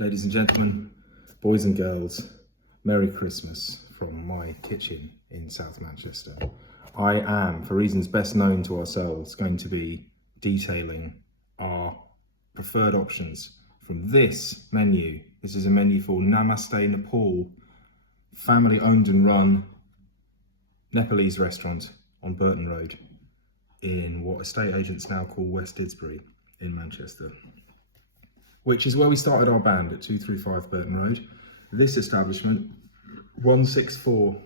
Ladies and gentlemen, boys and girls, Merry Christmas from my kitchen in South Manchester. I am, for reasons best known to ourselves, going to be detailing our preferred options from this menu. This is a menu for Namaste Nepal, family owned and run Nepalese restaurant on Burton Road in what estate agents now call West Didsbury in Manchester, which is where we started our band at 235 Burton Road. This establishment, 164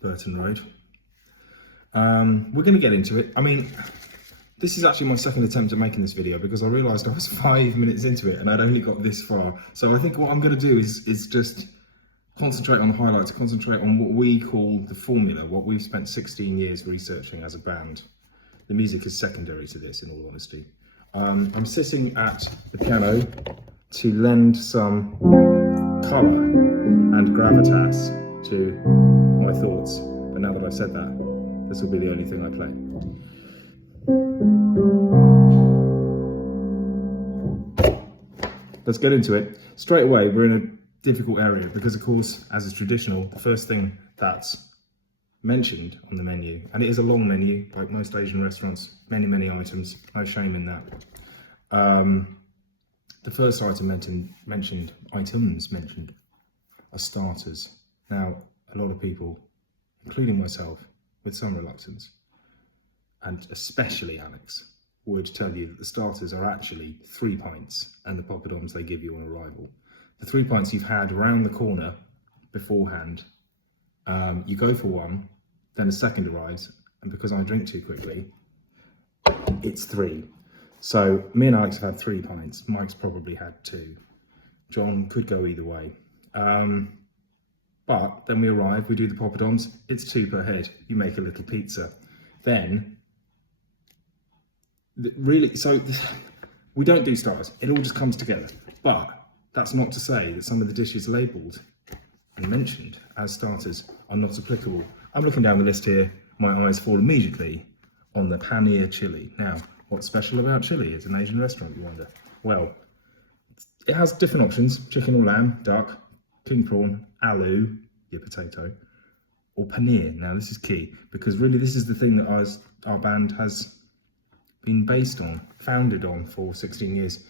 Burton Road. We're going to get into it. I mean, this is actually my second attempt at making this video because I realised I was 5 minutes into it and I'd only got this far. So I think what I'm going to do is just concentrate on the highlights, concentrate on what we call the formula, what we've spent 16 years researching as a band. The music is secondary to this, in all honesty. I'm sitting at the piano to lend some colour and gravitas to my thoughts. But now that I've said that, this will be the only thing I play. Let's get into it. Straight away, we're in a difficult area because, of course, as is traditional, the first thing that's mentioned on the menu, and it is a long menu, like most Asian restaurants, many items, no shame in that. The first item mentioned are starters. Now, a lot of people, including myself, with some reluctance, and especially Alex, would tell you that the starters are actually 3 pints and the poppadoms they give you on arrival. The 3 pints you've had around the corner beforehand. You go for one, then a second arrives, and because I drink too quickly, it's 3. So me and Alex have had 3 pints. Mike's probably had 2. John could go either way. But then we arrive, we do the poppadoms, it's 2 per head. You make a little pizza. Then, we don't do starters. It all just comes together. But that's not to say that some of the dishes labelled and mentioned as starters are not applicable. I'm looking down the list here, my eyes fall immediately on the paneer chili. Now, what's special about chili? It's an Asian restaurant, you wonder. Well, it has different options: chicken or lamb, duck, king prawn, aloo, your potato, or paneer. Now, this is key because really this is the thing that our band has been based on, founded on for 16 years.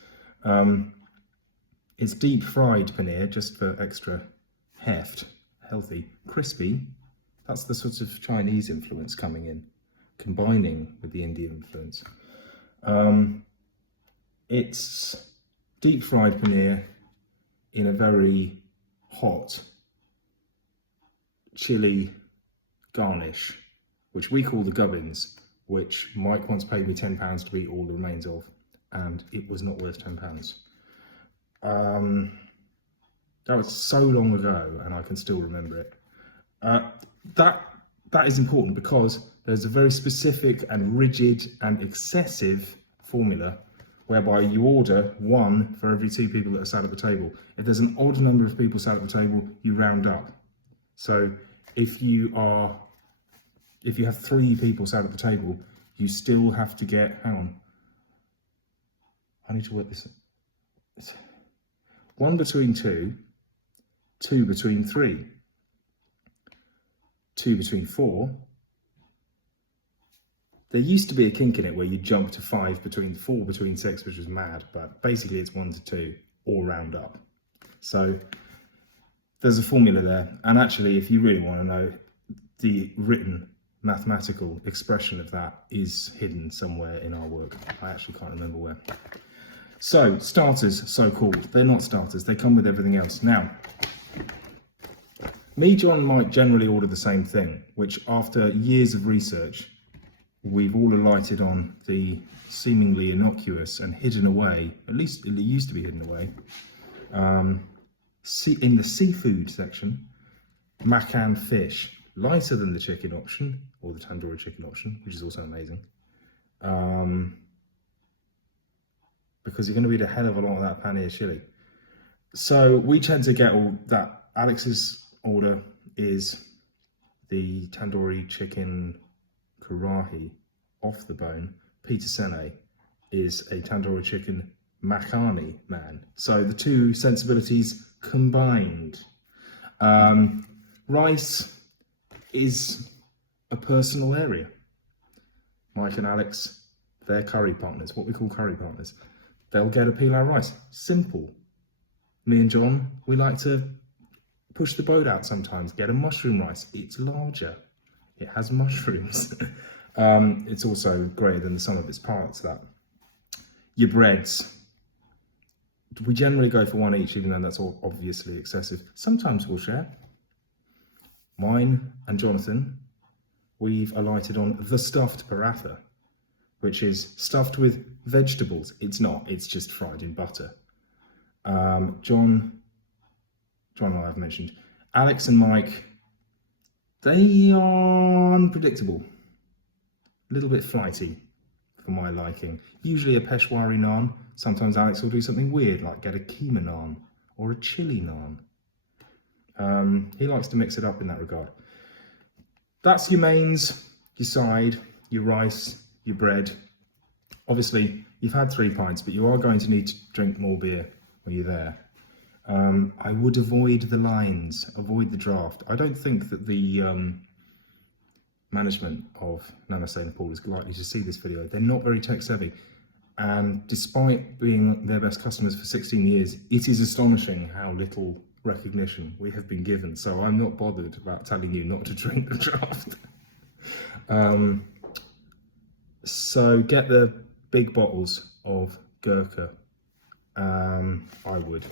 It's deep fried paneer, just for extra heft, healthy, crispy. That's the sort of Chinese influence coming in, combining with the Indian influence. It's deep fried paneer in a very hot chili garnish, which we call the gubbins, which Mike once paid me £10 to eat all the remains of, and it was not worth £10. That was so long ago, and I can still remember it. That is important because there's a very specific and rigid and excessive formula whereby you order 1 for every 2 people that are sat at the table. If there's an odd number of people sat at the table, you round up. So if you have 3 people sat at the table, you still have to get, hang on, I need to work this. 1 between 2, 2 between 3, 2 between 4. There used to be a kink in it where you jump to 5 between 4 between 6, which was mad, but basically it's 1 to 2 or round up. So there's a formula there, and actually if you really want to know, the written mathematical expression of that is hidden somewhere in our work. I actually can't remember where. So starters, so called, they're not starters, they come with everything else. Now, me, John, and Mike generally order the same thing, which after years of research, we've all alighted on the seemingly innocuous and hidden away, at least it used to be hidden away, in the seafood section, macan fish, lighter than the chicken option, or the tandoori chicken option, which is also amazing, because you're going to eat a hell of a lot of that paneer chili. So we tend to get all that. Alex's order is the tandoori chicken karahi off the bone. Peter Sene is a tandoori chicken Makhani man. So the two sensibilities combined. Rice is a personal area. Mike and Alex, they're curry partners, what we call curry partners. They'll get a pilau rice, simple. Me and John, we like to push the boat out sometimes, get a mushroom rice. It's larger, it has mushrooms. It's also greater than the sum of its parts, that. Your breads, we generally go for one each, even though that's all obviously excessive. Sometimes we'll share. Mine and Jonathan, we've alighted on the stuffed paratha, which is stuffed with vegetables. It's not, it's just fried in butter. John and I have mentioned. Alex and Mike, they are unpredictable. A little bit flighty for my liking. Usually a Peshwari naan. Sometimes Alex will do something weird, like get a keema naan or a chili naan. He likes to mix it up in that regard. That's your mains, your side, your rice, your bread. Obviously, you've had 3 pints, but you are going to need to drink more beer when you're there. I would avoid the lines, avoid the draft. I don't think that the management of Namaste Nepal is likely to see this video. They're not very tech savvy. And despite being their best customers for 16 years, it is astonishing how little recognition we have been given. So I'm not bothered about telling you not to drink the draft. So get the big bottles of Gurkha. I would.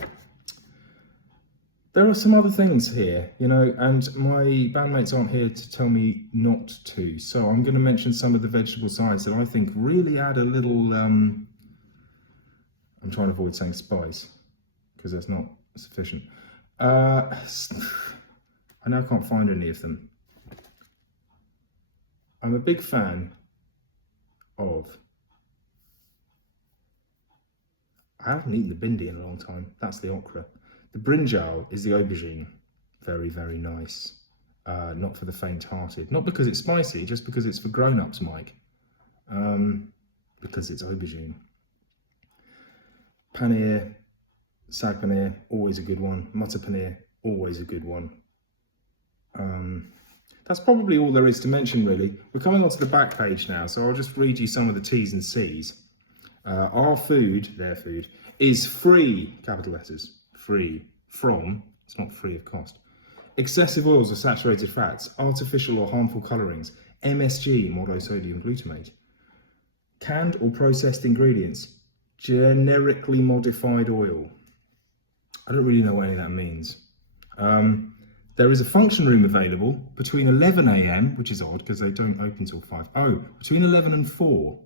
There are some other things here, you know, and my bandmates aren't here to tell me not to. So I'm going to mention some of the vegetable sides that I think really add a little, I'm trying to avoid saying spice, because that's not sufficient. I now can't find any of them. I'm a big fan of, I haven't eaten the bindi in a long time, that's the okra. The brinjal is the aubergine, very, very nice. Not for the faint-hearted, not because it's spicy, just because it's for grown-ups, Mike. Because it's aubergine. Paneer, sag paneer, always a good one. Mutter paneer, always a good one. That's probably all there is to mention, really. We're coming onto the back page now, so I'll just read you some of the T's and C's. Our food, their food, is free, capital letters, free from, it's not free of cost. Excessive oils or saturated fats, artificial or harmful colourings, MSG, monosodium glutamate. Canned or processed ingredients, generically modified oil. I don't really know what any of that means. There is a function room available between 11 AM, which is odd because they don't open till 5. Oh, between 11 and 4.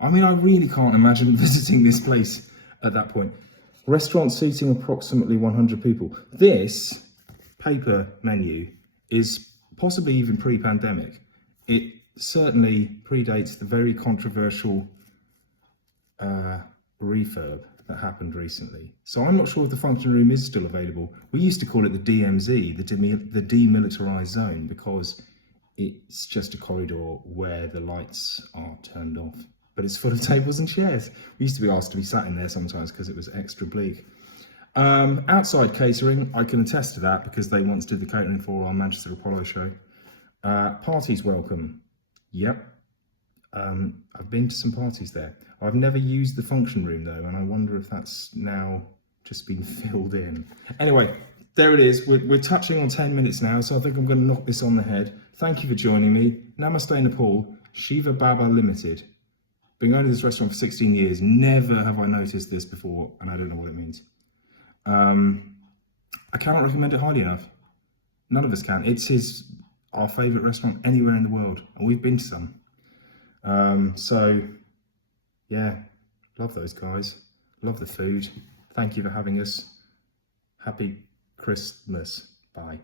I mean, I really can't imagine visiting this place at that point. Restaurant seating approximately 100 people. This paper menu is possibly even pre-pandemic. It certainly predates the very controversial refurb that happened recently. So I'm not sure if the function room is still available. We used to call it the DMZ, the demilitarized zone, because it's just a corridor where the lights are turned off. But it's full of tables and chairs. We used to be asked to be sat in there sometimes because it was extra bleak. Outside catering, I can attest to that because they once did the catering for our Manchester Apollo show. Parties welcome. Yep. I've been to some parties there. I've never used the function room though, and I wonder if that's now just been filled in. Anyway, there it is. We're touching on 10 minutes now, so I think I'm going to knock this on the head. Thank you for joining me. Namaste Nepal, Shiva Baba Limited. Been going to this restaurant for 16 years. Never have I noticed this before, and I don't know what it means. I cannot recommend it highly enough. None of us can. It's our favourite restaurant anywhere in the world, and we've been to some. So, yeah, love those guys. Love the food. Thank you for having us. Happy Christmas. Bye.